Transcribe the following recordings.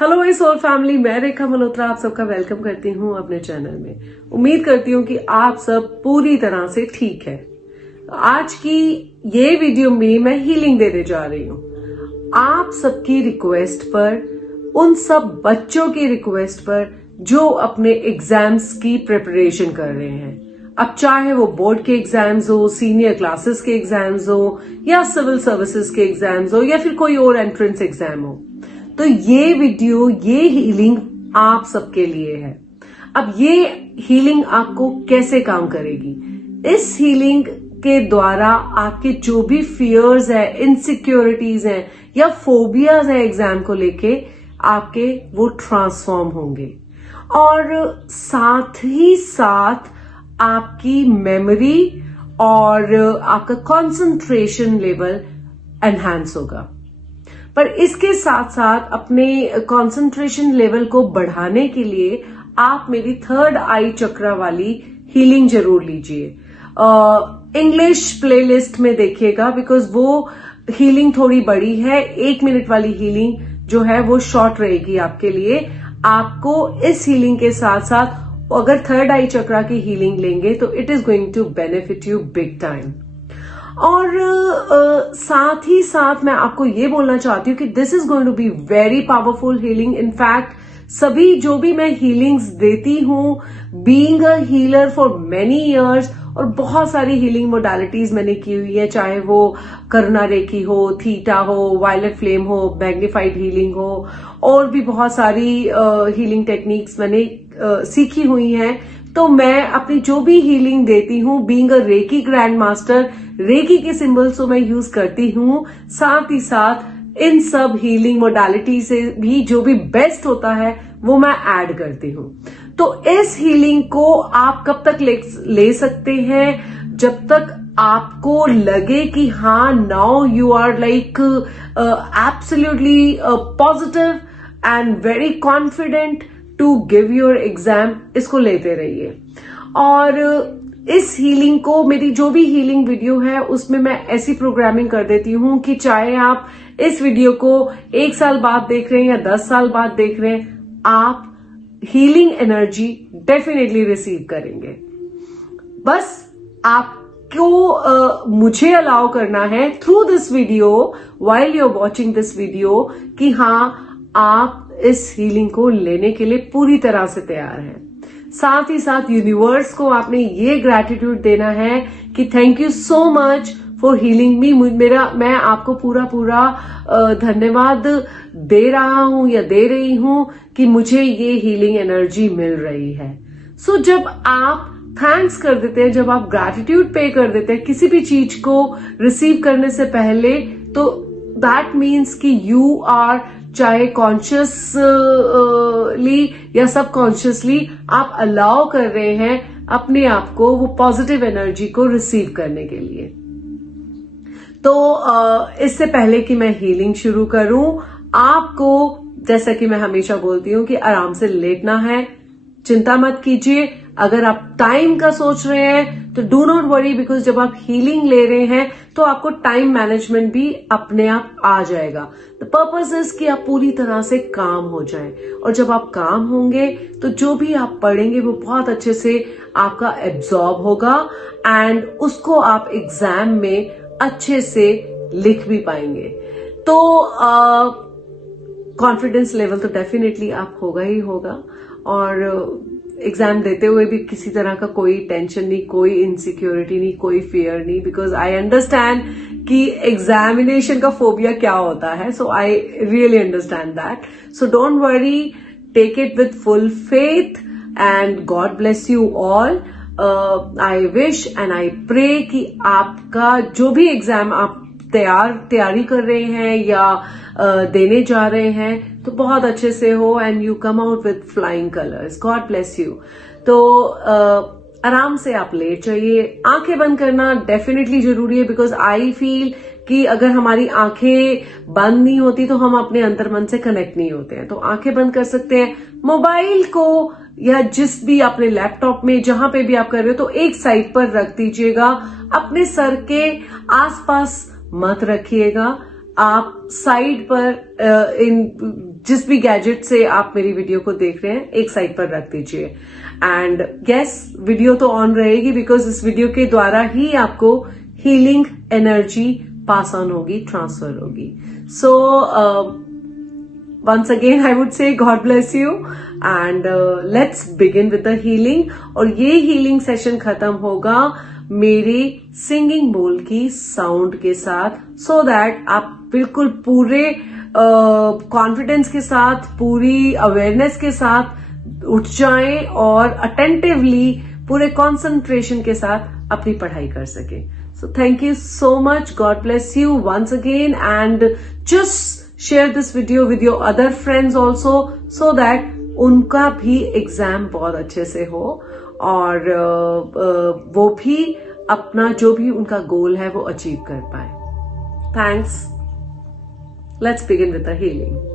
Hello my soul family, मैं रेखा मल्होत्रा आप सबका वेलकम करती हूँ अपने चैनल में। उम्मीद करती हूँ कि आप सब पूरी तरह से ठीक है। आज की ये वीडियो में मैं हीलिंग देने जा रही हूँ आप सबकी रिक्वेस्ट पर, उन सब बच्चों की रिक्वेस्ट पर जो अपने एग्जाम्स की प्रिपरेशन कर रहे हैं। अब चाहे वो बोर्ड के एग्जाम्स हो, सीनियर क्लासेस के एग्जाम्स हो, या सिविल सर्विसेज के एग्जाम्स हो, या फिर कोई और एंट्रेंस एग्जाम हो, तो ये वीडियो, ये हीलिंग आप सबके लिए है। अब ये हीलिंग आपको कैसे काम करेगी? इस हीलिंग के द्वारा आपके जो भी फियर्स है, इनसिक्योरिटीज हैं या फोबियाज है एग्जाम को लेके, आपके वो ट्रांसफॉर्म होंगे और साथ ही साथ आपकी मेमोरी और आपका कंसंट्रेशन लेवल एनहांस होगा। पर इसके साथ साथ अपने कंसंट्रेशन लेवल को बढ़ाने के लिए आप मेरी थर्ड आई चक्रा वाली हीलिंग जरूर लीजिए। इंग्लिश प्लेलिस्ट में देखिएगा, बिकॉज वो हीलिंग थोड़ी बड़ी है। 1 मिनट वाली हीलिंग जो है वो शॉर्ट रहेगी आपके लिए। आपको इस हीलिंग के साथ साथ अगर थर्ड आई चक्रा की हीलिंग लेंगे तो it is going to benefit you big time. और साथ ही साथ मैं आपको ये बोलना चाहती हूँ कि this is going to be very powerful healing. In fact सभी जो भी मैं हीलिंग्स देती हूँ, being a healer for many years, और बहुत सारी हीलिंग मोडालिटीज मैंने की हुई है, चाहे वो करुणा रेकी हो, थीटा हो, वायलेट फ्लेम हो, मैग्निफाइड हीलिंग हो, और भी बहुत सारी हीलिंग टेक्निक्स मैंने सीखी हुई हैं। तो मैं अपनी जो भी हीलिंग देती हूँ, being a reiki grand master, reiki के सिंबल्स को मैं यूज करती हूँ। साथ ही साथ इन सब हीलिंग मोडालिटी से भी जो भी बेस्ट होता है वो मैं ऐड करती हूँ। तो इस हीलिंग को आप कब तक ले सकते हैं? जब तक आपको लगे कि हाँ, now you are like absolutely positive and very confident to give your exam. इसको लेते रहिए। और इस हीलिंग को, मेरी जो भी हीलिंग वीडियो है उसमें मैं ऐसी प्रोग्रामिंग कर देती हूं कि चाहे आप इस वीडियो को 1 साल बाद देख रहे हैं या 10 साल बाद देख रहे हैं, आप हीलिंग एनर्जी डेफिनेटली रिसीव करेंगे। बस आपको मुझे अलाउ करना है through this video, while you are watching this video, कि हाँ, आप इस हीलिंग को लेने के लिए पूरी तरह से तैयार हैं। साथ ही साथ यूनिवर्स को आपने ये ग्रैटिट्यूड देना है कि thank you so much for healing me. मैं आपको पूरा धन्यवाद दे रहा हूं या दे रही हूं कि मुझे ये हीलिंग एनर्जी मिल रही है। सो जब आप थैंक्स कर देते हैं, जब आप ग्रैटिट्यूड पे कर देते हैं किसी भी चीज को रिसीव करने से पहले, तो दैट मीन्स कि यू आर, चाहे कॉन्शियसली या सबकॉन्शियसली, आप अलाउ कर रहे हैं अपने आप को वो पॉजिटिव एनर्जी को रिसीव करने के लिए। तो इससे पहले कि मैं हीलिंग शुरू करूं, आपको, जैसा कि मैं हमेशा बोलती हूं, कि आराम से लेटना है। चिंता मत कीजिए। अगर आप टाइम का सोच रहे हैं तो डू नॉट वरी, बिकॉज जब आप हीलिंग ले रहे हैं तो आपको टाइम मैनेजमेंट भी अपने आप आ जाएगा। द पर्पस इज कि आप पूरी तरह से काम हो जाएं, और जब आप काम होंगे तो जो भी आप पढ़ेंगे वो बहुत अच्छे से आपका एब्जॉर्ब होगा, एंड उसको आप एग्जाम में अच्छे से लिख भी पाएंगे। तो कॉन्फिडेंस लेवल तो डेफिनेटली आप होगा ही होगा, और एग्जाम देते हुए भी किसी तरह का कोई टेंशन नहीं, कोई इनसिक्योरिटी नहीं, कोई फियर नहीं, बिकॉज आई अंडरस्टैंड कि एग्जामिनेशन का फोबिया क्या होता है। So I really understand that. So don't worry, take it with full faith, and God bless you all. I wish and I pray कि आपका जो भी एग्जाम आप तैयारी कर रहे हैं या देने जा रहे हैं, तो बहुत अच्छे से हो, and you come out with flying colours. God bless you. तो आराम से आप लेट जाइए। आंखें बंद करना डेफिनेटली जरूरी है, बिकॉज आई फील कि अगर हमारी आंखें बंद नहीं होती तो हम अपने अंतर्मन से कनेक्ट नहीं होते हैं। तो आंखें बंद कर सकते हैं। मोबाइल को या जिस भी अपने लैपटॉप में, जहां पे भी आप कर रहे हो, तो एक साइड पर रख दीजिएगा। अपने सर के आसपास मत रखिएगा। आप साइड पर इन जिस भी गैजेट से आप मेरी वीडियो को देख रहे हैं एक साइड पर रख दीजिए। एंड यस, वीडियो तो ऑन रहेगी बिकॉज इस वीडियो के द्वारा ही आपको हीलिंग एनर्जी पास ऑन होगी, ट्रांसफर होगी। सो once again I would say God bless you and let's begin with the healing। और ये healing session खत्म होगा मेरे सिंगिंग बोल की साउंड के साथ, so that आप बिल्कुल पूरे कॉन्फिडेंस के साथ, पूरी अवेयरनेस के साथ उठ जाएं और अटेंटिवली पूरे कंसंट्रेशन के साथ अपनी पढ़ाई कर सके। So thank you so much, God bless you once again and just share this video with your other friends also so that उनका भी एग्जाम बहुत अच्छे से हो और वो भी अपना जो भी उनका गोल है वो अचीव कर पाए। Thanks. Let's begin with the healing.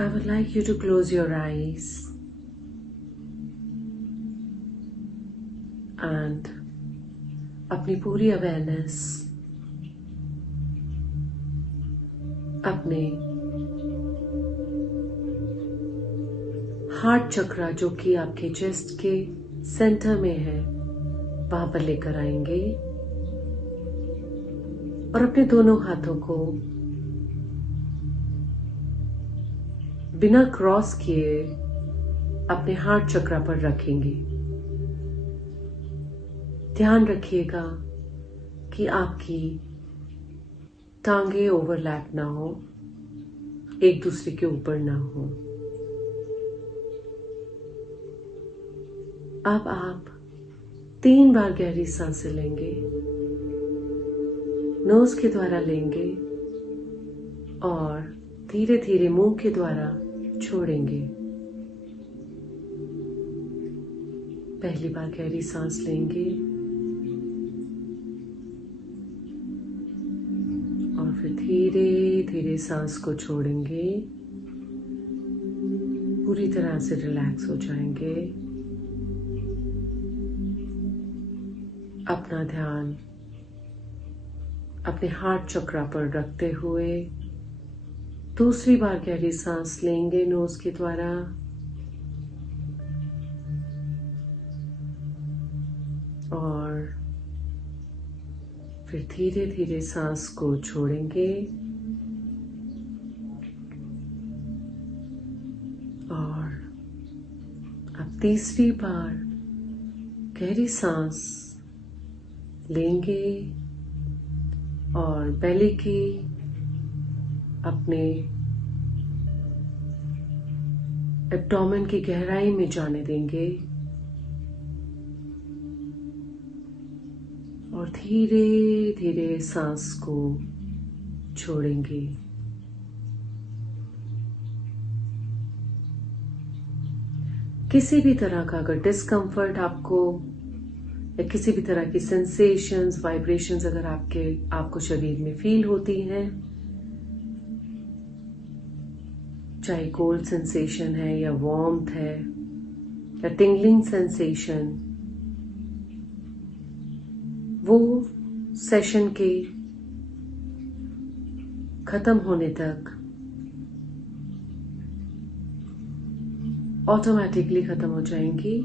I would like you to close your eyes and अपनी पूरी अवेयरनेस अपने हार्ट चक्रा जो कि आपके चेस्ट के सेंटर में है वहां पर लेकर आएंगे और अपने दोनों हाथों को बिना क्रॉस किए अपने हार्ट चक्रा पर रखेंगे। ध्यान रखिएगा कि आपकी टांगे ओवरलैप ना हो, एक दूसरे के ऊपर ना हो। अब आप 3 बार गहरी सांसें लेंगे, नोज के द्वारा लेंगे और धीरे धीरे मुंह के द्वारा छोड़ेंगे। पहली बार गहरी सांस लेंगे और फिर धीरे धीरे सांस को छोड़ेंगे, पूरी तरह से रिलैक्स हो जाएंगे। अपना ध्यान अपने हार्ट चक्रा पर रखते हुए दूसरी बार गहरी सांस लेंगे नोज के द्वारा और फिर धीरे धीरे सांस को छोड़ेंगे और अब तीसरी बार गहरी सांस लेंगे और बेली की अपने एब्डोमेन की गहराई में जाने देंगे और धीरे धीरे सांस को छोड़ेंगे। किसी भी तरह का अगर डिस्कम्फर्ट आपको या किसी भी तरह की सेंसेशंस, वाइब्रेशंस अगर आपको शरीर में फील होती हैं, चाहे कोल्ड सेंसेशन है या वार्मथ है या टिंगलिंग सेंसेशन, वो सेशन के खत्म होने तक ऑटोमेटिकली खत्म हो जाएंगी।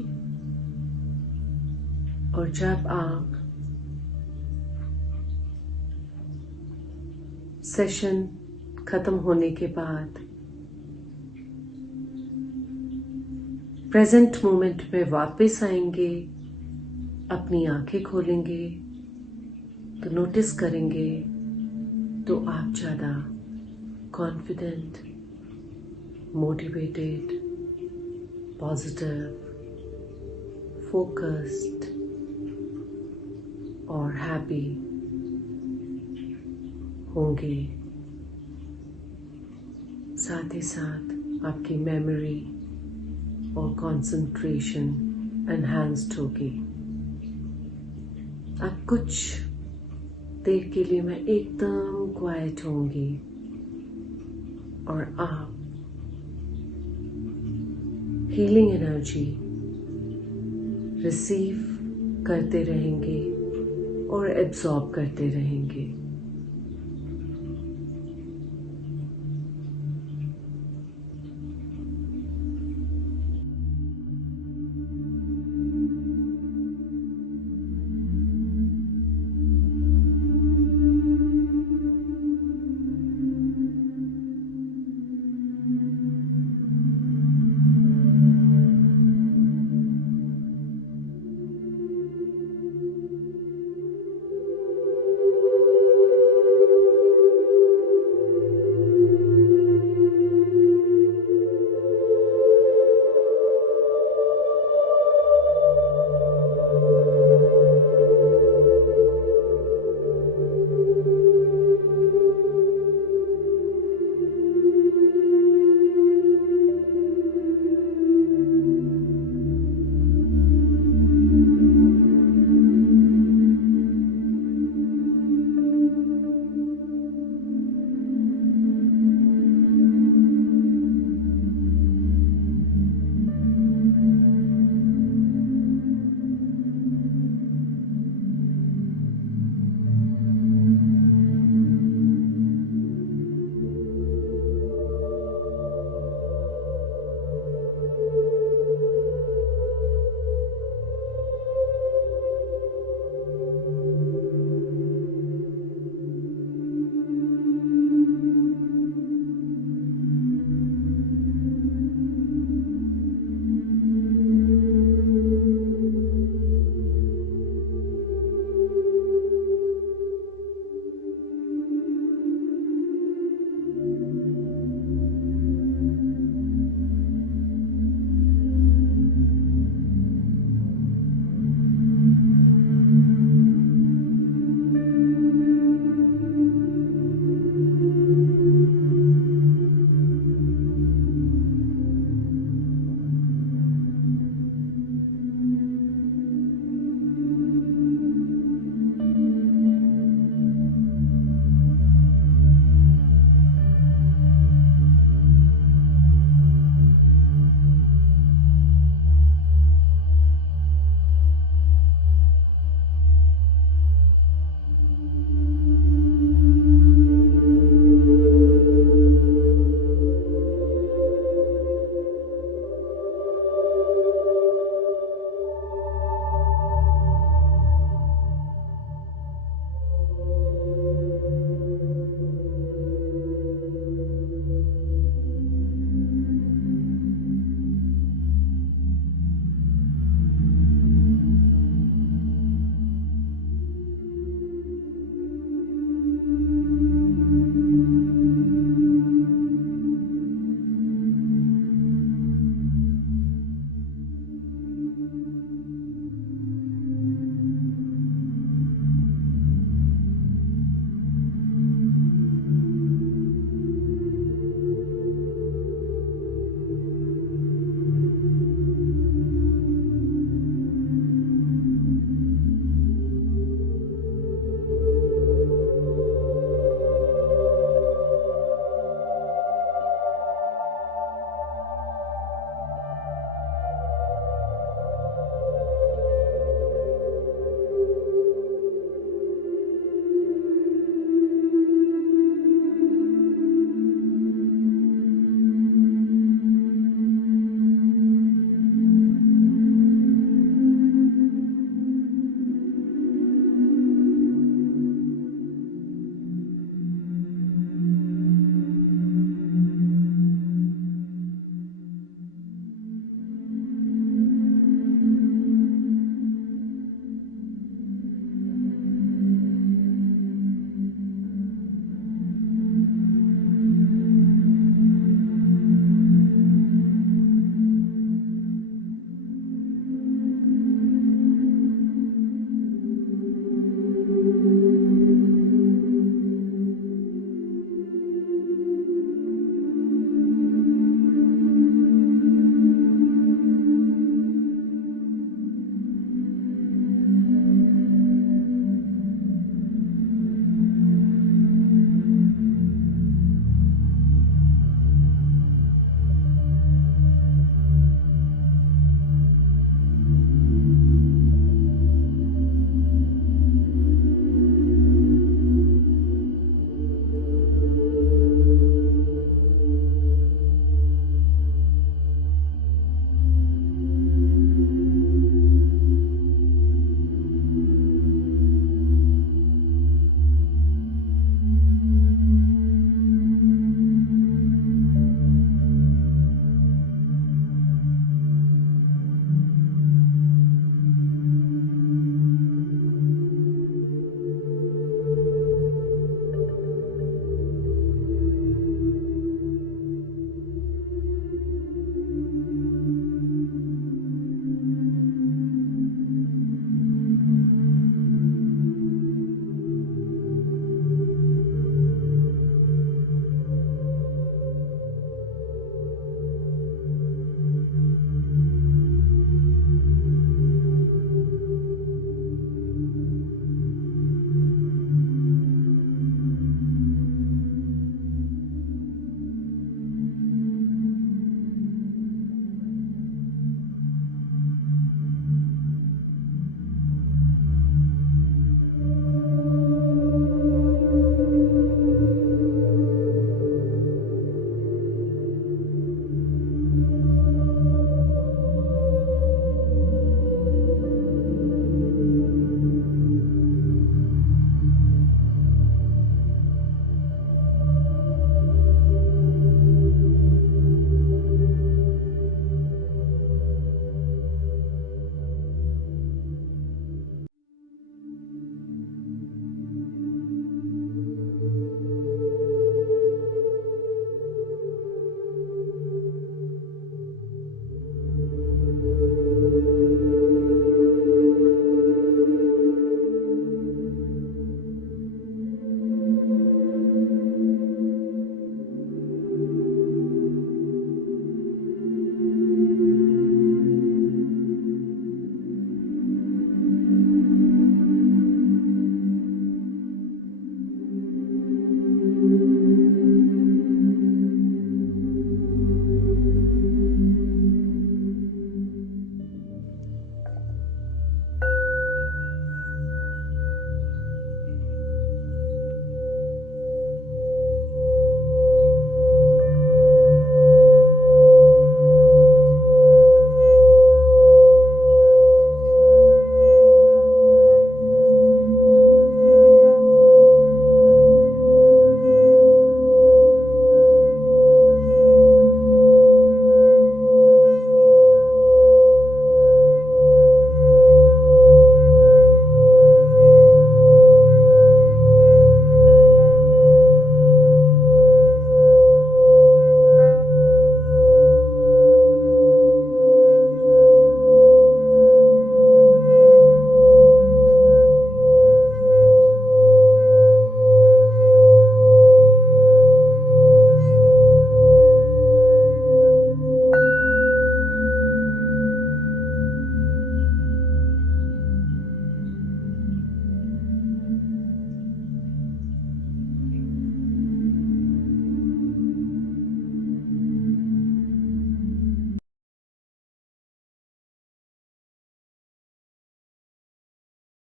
और जब आप सेशन खत्म होने के बाद प्रेजेंट मोमेंट में वापस आएंगे, अपनी आंखें खोलेंगे तो नोटिस करेंगे तो आप ज्यादा कॉन्फिडेंट, मोटिवेटेड, पॉजिटिव, फोकस्ड और हैप्पी होंगे। साथ ही साथ आपकी मेमोरी और कंसंट्रेशन एनहांस्ड होगी। अब कुछ देर के लिए मैं एकदम क्वाइट होंगी और आप हीलिंग एनर्जी रिसीव करते रहेंगे और एब्जॉर्ब करते रहेंगे।